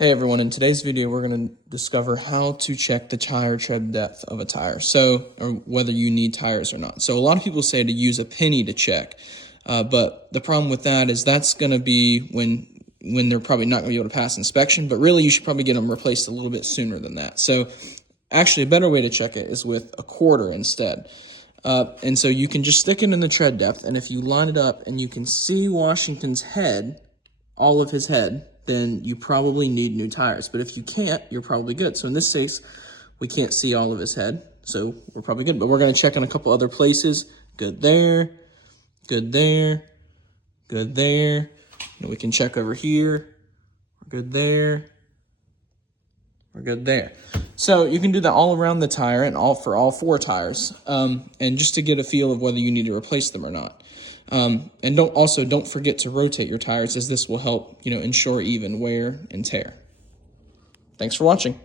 Hey everyone, in today's video we're going to discover how to check the tire tread depth of a tire, or whether you need tires or not. So a lot of people say to use a penny to check, but the problem with that is that's going to be when they're probably not going to be able to pass inspection, but really you should probably get them replaced a little bit sooner than that. So actually a better way to check it is with a quarter instead. And so you can just stick it in the tread depth, and if you line it up and you can see Washington's head, all of his head, then you probably need new tires. But if you can't, you're probably good. So in this case, we can't see all of his head, so we're probably good. But we're going to check in a couple other places. Good there, good there, good there. And we can check over here. We're good there. We're good there. So you can do that all around the tire and for all four tires, and just to get a feel of whether you need to replace them or not. And don't forget to rotate your tires, as this will help, ensure even wear and tear. Thanks for watching.